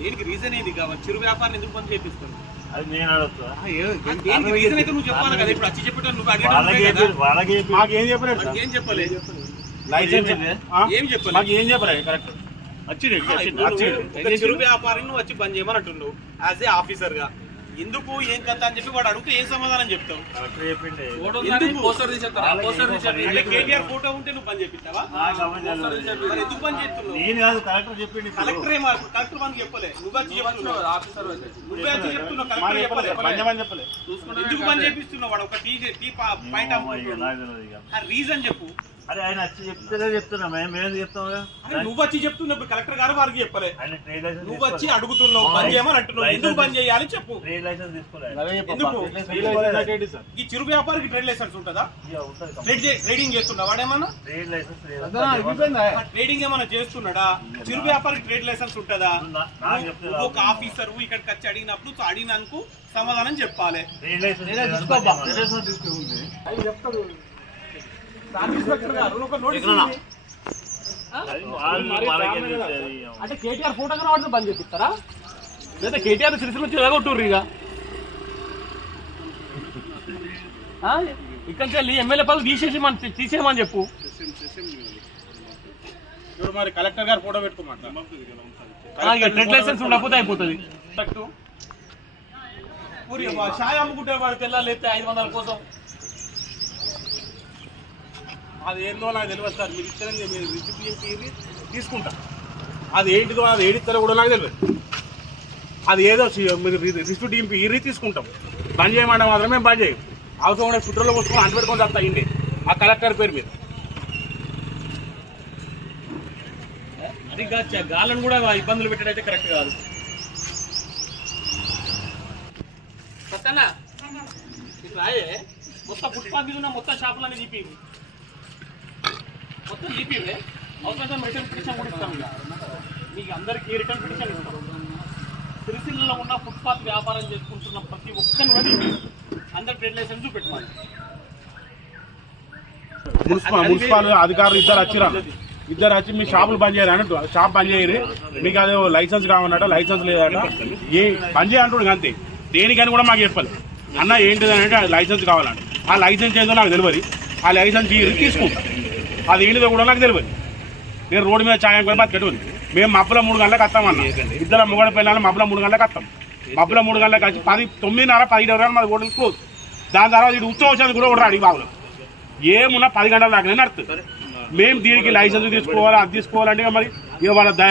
దీనికి రీజన్ ఏది కావాలి? చిరు వ్యాపారం ఎందుకు పని చేపిస్తుంది? అది నేను అడుగుతా. దీనికి రీజన్ అయితే నువ్వు చెప్పాలి కదా. ఇప్పుడు వచ్చి చెప్పేటప్పుడు నువ్వు మాకేం చెప్పలేదు, ఏం చెప్పలేదు, లైసెన్స్ ఏం చెప్పలేదు, మాకు ఏం చెప్పలేదు. కరెక్ట్ చిరు వ్యాపారం నువ్వు వచ్చి బంద్ చేయమని అంటున్నావు యాజ్ ఏ ఆఫీసర్ గా. ఎందుకు ఏం కథ అని చెప్పి వాడు అడిగితే ఏం సమాధానం చెప్తావు? కేటీఆర్ ఫోటో ఉంటే నువ్వు పని చెప్పిస్తావా? ఎందుకు పని చేస్తున్నావు? కలెక్టర్ పని చెప్పలే, నువ్వే వచ్చి చెప్తున్నావు. కలెక్టర్ చెప్పలే. ఎందుకు పని చేపిస్తున్నావు? వాడు ఒక టీ పాయింట్ అమ్ముకుంటున్నాడు. రీజన్ చెప్పు. అరే ఆయన వచ్చి చెప్తే చెప్తున్నా, మేము చెప్తాం. నువ్వు వచ్చి చెప్తున్నావు, కలెక్టర్ గారు వారికి చెప్పలే. నువ్వు వచ్చి అడుగుతున్నావు బంద్ చేయమని అంటున్నావు. ఎందుకు బంద్ చేయాలి చెప్పు. ఈ చిరు వ్యాపారికి ట్రేడ్ లైసెన్స్ ఉంటుందా? ట్రేడింగ్ చేస్తున్నా వాడేమన్నా? ట్రేడింగ్ ఏమన్నా చేస్తున్నాడా? చిరు వ్యాపారికి ట్రేడ్ లైసెన్స్ ఉంటుందా? ఒక ఆఫీసర్ ఇక్కడికి వచ్చి అడిగినప్పుడు అడిగినందుకు సమాధానం చెప్పాలి. అంటే కేటీఆర్ ఫోటో వాడితే బంద్ చేపిస్తారా? లేదా కేటీఆర్ సిరిసిల్ల నుంచి ఎలాగొట్టుర్రు ఇక ఇక్కడ ఎమ్మెల్యే పదవి తీసేయమని చెప్పు. ఇప్పుడు మరి కలెక్టర్ గారు ఫోటో పెట్టుకోమంటారు. ట్రేడ్ లైసెన్స్ ఉండకపోతే అయిపోతుంది. షాయ్ అమ్ముకుంటే వాడు తెల్లాలి 500 కోసం. అది ఏందో నాకు తెలియదు సార్. మీరు ఇచ్చారని మీరు రిసిప్ట్ తీసుకుంటా. అది ఏంటిదో అది ఏడిస్తారో కూడా నాకు తెలియదు. అది ఏదో మీరు రిసిప్ట్ ఇరి తీసుకుంటాం. బంద్ చేయమంటే మాత్రమే బంద్ చేయం. అవసరం ఉండే ఫుడ్లో పోసుకొని అంటు పెట్టుకొని వస్తా ఇండి ఆ కలెక్టర్ పేరు మీద. అది గాలను కూడా ఇబ్బందులు పెట్టడైతే కరెక్ట్ కాదు. రాయే మొత్తం ఫుట్పాత్ మీద ఉన్న మొత్తం షాపులన్నీ జీపీ మొత్తం జీపీవే. అవసరం రిటర్న్ పిటిషన్ కూడా ఇస్తాం. మీకు అందరికీ రిటర్న్ పిటిషన్ ఇస్తాం. సిరిసిల్లలో ఉన్న ఫుట్పాత్ వ్యాపారం చేసుకుంటున్న ప్రతి ఒక్కరిని కూడా జీపీ అందరు ట్రేడ్ లైసెన్స్ చూపెట్టమని. మున్సిపల్ అధికారులు ఇద్దరు వచ్చి మీ షాపులు బంద్ చేయరు అన్నట్టు. షాప్ బంద్ చేయరు, మీకు అదే లైసెన్స్ కావాలన్నట, లైసెన్స్ లేదట, ఏ బంద్ చేయంటుడు అంతే. దేనికని కూడా మాకు చెప్పాలి. అన్న ఏంటిదని అంటే లైసెన్స్ కావాలంట. ఆ లైసెన్స్ ఏందో నాకు తెలియదు. ఆ లైసెన్స్ తీసుకుంటా. అది ఏంటిదో కూడా నాకు తెలియదు. నేను రోడ్డు మీద ఛాయం కూడా బతికెట్టు. మేము మబ్బుల 3 గంటలకు వస్తామన్నా. ఇద్దరు మొగడ పిల్లలు మబ్బుల 3 గంటలకు వస్తాం. మబ్బుల 3 గంటలకు వచ్చి 9:30, 10 మాది హోటల్ క్లోజ్. దాని తర్వాత ఇది ఉత్సవం కూడా కూడా అడిగి బాగులు ఏమున్నా 10 గంటల దాకా నడుస్తుంది. మేము దీనికి లైసెన్స్ తీసుకోవాలి, అది తీసుకోవాలంటే మరి ఇక వాళ్ళ